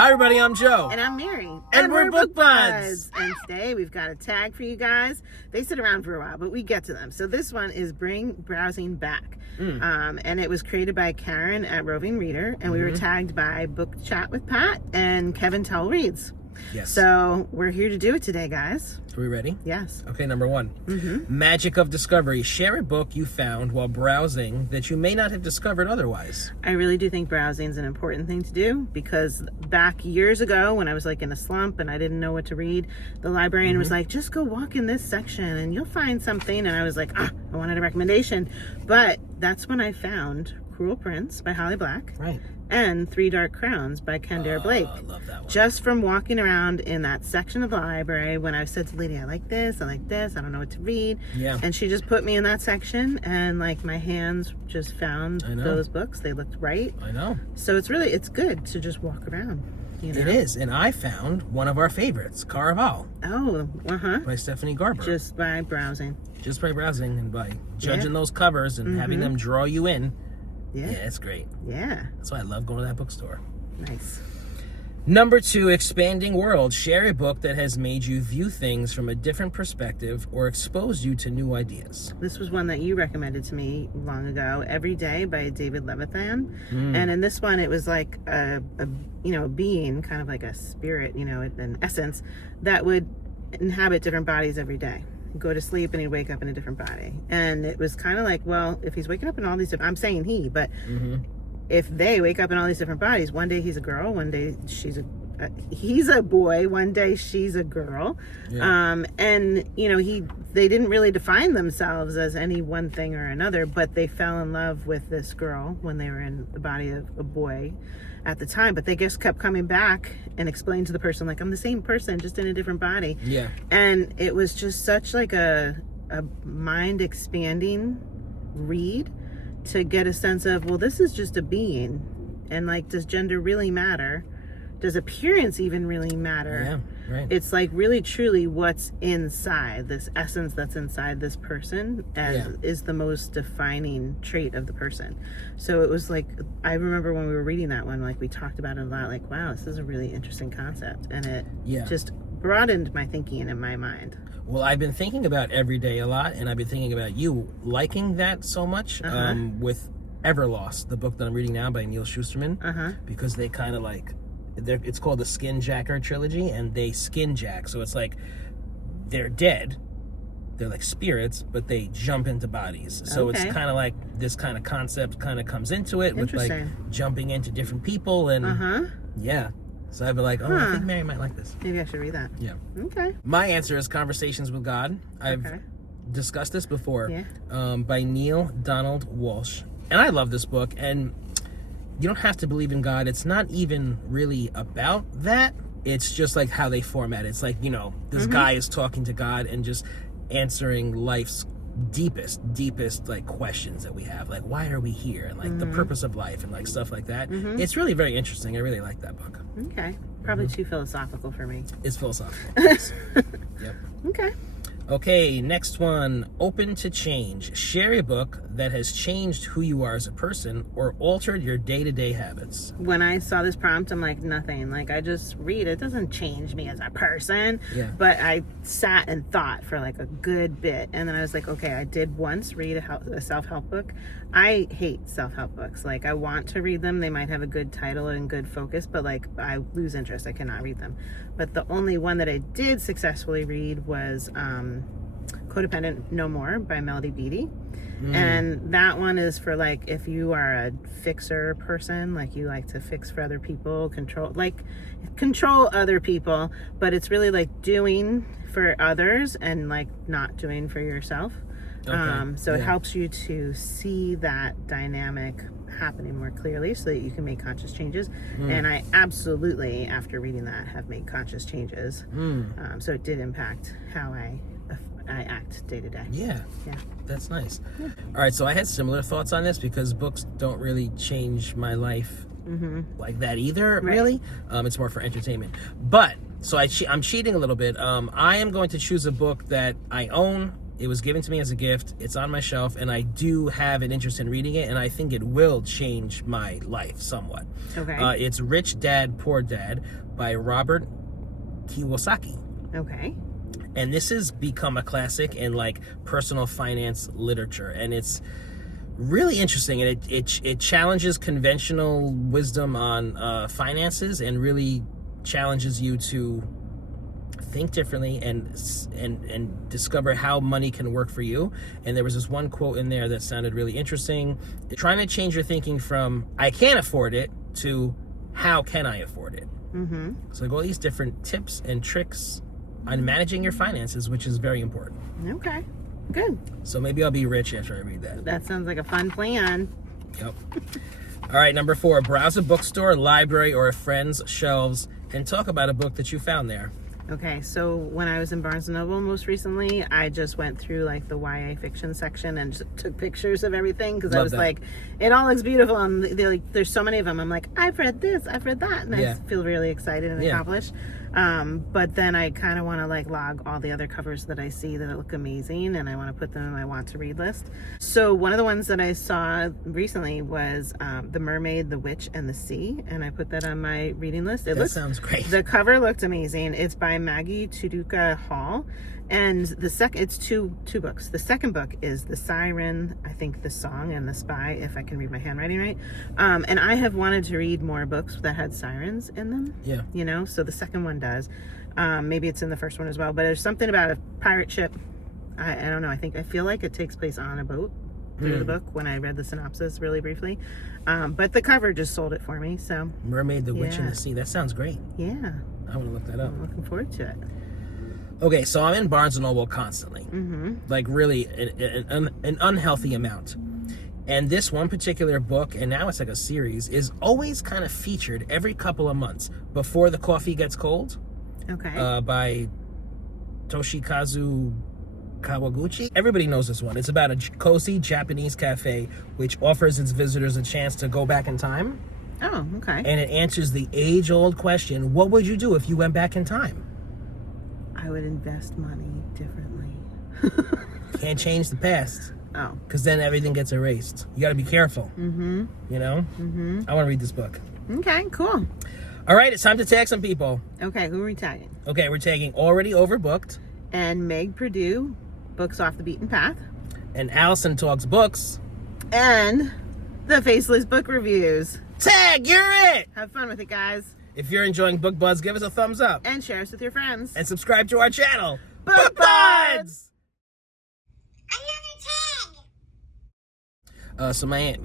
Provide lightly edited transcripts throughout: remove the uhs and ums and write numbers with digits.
Hi everybody, I'm Joe. And I'm Mary. And we're Book Buds. And today we've got a tag for you guys. They sit around for a while, but we get to them. So this one is Bring Browsing Back. And it was created by Karen at Roving Reader. And we were tagged by Book Chat with Pat and Kevin Tell Reads. Yes. So we're here to do it today, guys. Are we ready? Yes. Okay, number one. Magic of discovery. Share a book you found while browsing that you may not have discovered otherwise. I really do think browsing is an important thing to do because back years ago when I was like in a slump and I didn't know what to read, the librarian was like, just go walk in this section and you'll find something. And I was like, I wanted a recommendation. But that's when I found Cruel Prince by Holly Black. Right. And Three Dark Crowns by Kendare Blake. I love that one. Just from walking around in that section of the library when I said to Lady, I like this, I don't know what to read. Yeah. And she just put me in that section and like my hands just found those books. They looked right. I know. So it's good to just walk around. You know? It is. And I found one of our favorites, Caraval. Oh, by Stephanie Garber. Just by browsing. Just by browsing and by judging those covers and having them draw you in. Yeah. Yeah, it's great. Yeah. That's why I love going to that bookstore. Nice. Number two, expanding world. Share a book that has made you view things from a different perspective or exposed you to new ideas. This was one that you recommended to me long ago, Every Day by David Levithan. And in this one, it was like a being, kind of like a spirit, an essence that would inhabit different bodies every day. Go to sleep and he'd wake up in a different body. And it was kind of like, well, if he's waking up in all these different, I'm saying he, but if they wake up in all these different bodies, one day he's a girl, one day he's a boy, one day she's a girl. Yeah. And they didn't really define themselves as any one thing or another, but they fell in love with this girl when they were in the body of a boy at the time, but they just kept coming back and explained to the person, like, I'm the same person, just in a different body. Yeah. And it was just such like a mind expanding read to get a sense of, well, this is just a being, and like, does gender really matter? Does appearance even really matter? Yeah, right. It's like really truly what's inside, this essence that's inside this person is the most defining trait of the person. So it was like, I remember when we were reading that one, like we talked about it a lot, like, wow, this is a really interesting concept. And it just broadened my thinking in my mind. Well, I've been thinking about Every Day a lot, and I've been thinking about you liking that so much with Everlost, the book that I'm reading now by Neil Shusterman, because they kind of like, it's called the Skinjacker trilogy, and they skinjack. So it's like they're dead, they're like spirits, but they jump into bodies. So it's kind of like this kind of concept kind of comes into it with like jumping into different people and so I've been like, I think Mary might like this. Maybe I should read that. Yeah. Okay. My answer is Conversations with God. I've discussed this before. By Neil Donald Walsh, and I love this book. And you don't have to believe in God. It's not even really about that. It's just like how they format it. It's like, this guy is talking to God and just answering life's deepest like questions that we have. Like, why are we here? And like the purpose of life and like stuff like that. It's really very interesting. I really like that book. Okay. Probably too philosophical for me. It's philosophical. Yes. Yep. Okay. Okay, next one, Open to Change. Share a book that has changed who you are as a person or altered your day-to-day habits. When I saw this prompt, I'm like, nothing. Like, I just read. It doesn't change me as a person. Yeah. But I sat and thought for like a good bit. And then I was like, okay, I did once read a self-help book. I hate self-help books. Like, I want to read them. They might have a good title and good focus, but like, I lose interest. I cannot read them. But the only one that I did successfully read was Codependent No More by Melody Beattie. And that one is for like, if you are a fixer person, like you like to fix for other people, control other people, but it's really like doing for others and like not doing for yourself. So it helps you to see that dynamic happening more clearly so that you can make conscious changes. And I absolutely, after reading that, have made conscious changes. So it did impact how I act day to day. Yeah. That's nice. All right, so I had similar thoughts on this because books don't really change my life like that either, really. It's more for entertainment. But, so I'm cheating a little bit. I am going to choose a book that I own It was given to me as a gift. It's on my shelf, and I do have an interest in reading it, and I think it will change my life somewhat. Okay. It's Rich Dad, Poor Dad by Robert Kiyosaki. Okay. And this has become a classic in like personal finance literature, and it's really interesting, and it challenges conventional wisdom on finances, and really challenges you to think differently and discover how money can work for you. And there was this one quote in there that sounded really interesting, trying to change your thinking from I can't afford it to how can I afford it. Mm-hmm. So like all these different tips and tricks on managing your finances, which is very important. Okay, good. So maybe I'll be rich after I read that. That sounds like a fun plan. Yep. All right, number 4, browse a bookstore, library, or a friend's shelves and talk about a book that you found there. Okay, so when I was in Barnes & Noble most recently, I just went through like the YA fiction section and just took pictures of everything because I was like, it all looks beautiful, and there's so many of them. I'm like, I've read this, I've read that, and I feel really excited and accomplished. But then I kind of want to like log all the other covers that I see that look amazing, and I want to put them in my want to read list. So one of the ones that I saw recently was The Mermaid, the Witch, and the Sea, and I put that on my reading list. Sounds great. The cover looked amazing. It's by Maggie Tuduka Hall, and it's two books. The second book is The Siren, I think, The Song, and The Spy, if I can read my handwriting right. And I have wanted to read more books that had sirens in them. Yeah. You know, so the second one does. Maybe it's in the first one as well, but there's something about a pirate ship. I don't know. I feel like it takes place on a boat through the book when I read the synopsis really briefly. But the cover just sold it for me. So Mermaid, the Witch, and the Sea. That sounds great. Yeah. I want to look that up. I'm looking forward to it. Okay, so I'm in Barnes & Noble constantly. Mm-hmm. Like really an unhealthy amount. And this one particular book, and now it's like a series, is always kind of featured every couple of months. Before the Coffee Gets Cold. Okay. By Toshikazu Kawaguchi. Everybody knows this one. It's about a cozy Japanese cafe which offers its visitors a chance to go back in time. Oh, okay. And it answers the age-old question, what would you do if you went back in time? I would invest money differently. Can't change the past. Oh. Because then everything gets erased. You got to be careful. Mm-hmm. You know? Mm-hmm. I want to read this book. Okay, cool. All right, it's time to tag some people. Okay, who are we tagging? Okay, we're tagging Already Overbooked. And Meg Purdue, Books Off the Beaten Path. And Allison Talks Books. And the Faceless Book Reviews. Tag, you're it! Have fun with it, guys. If you're enjoying Book Buds, give us a thumbs up. And share us with your friends. And subscribe to our channel. Book Buds! So my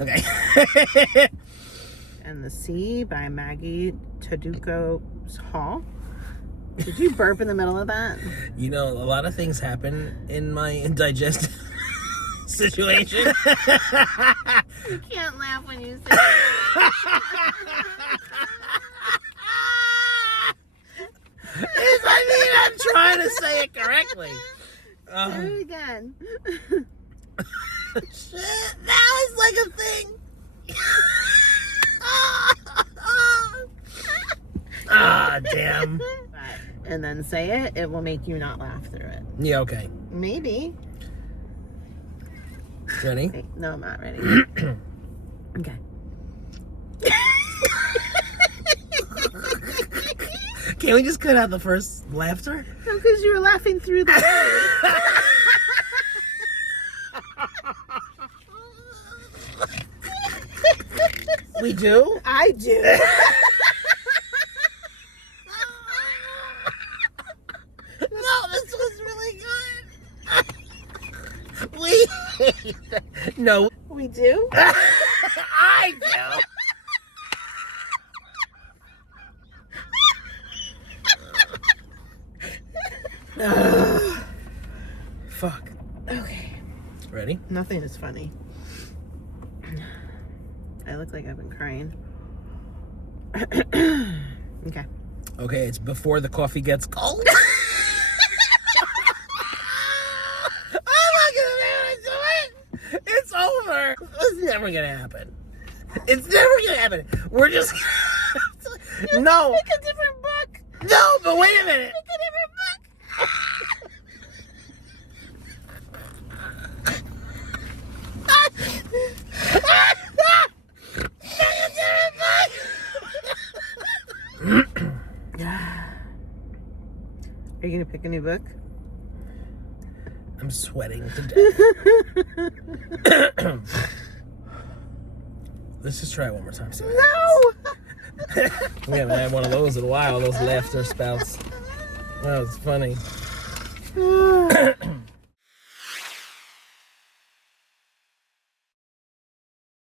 okay. And The Sea by Maggie Tuduka Hall. Did you burp in the middle of that? You know, a lot of things happen in my indigestive situation. You can't laugh when you say it. I'm trying to say it correctly. Do it again. Shit, that was like a thing. Damn. And then say it. It will make you not laugh through it. Yeah, okay. Maybe. Ready? Wait, no, I'm not ready. Okay. Can we just cut out the first laughter? No, because you were laughing through the word. We do? I do. No, this was really good. We no. We do? I do. Fuck. Okay. Ready? Nothing is funny. I look like I've been crying. Okay. Okay, it's Before the Coffee Gets Cold. I'm not gonna be able to do it. It's over. It's never gonna happen. It's never gonna happen. We're just no. Pick a different book. No, but wait a minute. Pick a different book. Are you gonna pick a new book? I'm sweating to death. Let's just try it one more time. No! We haven't had one of those in a while, those laughter spouts. That was funny.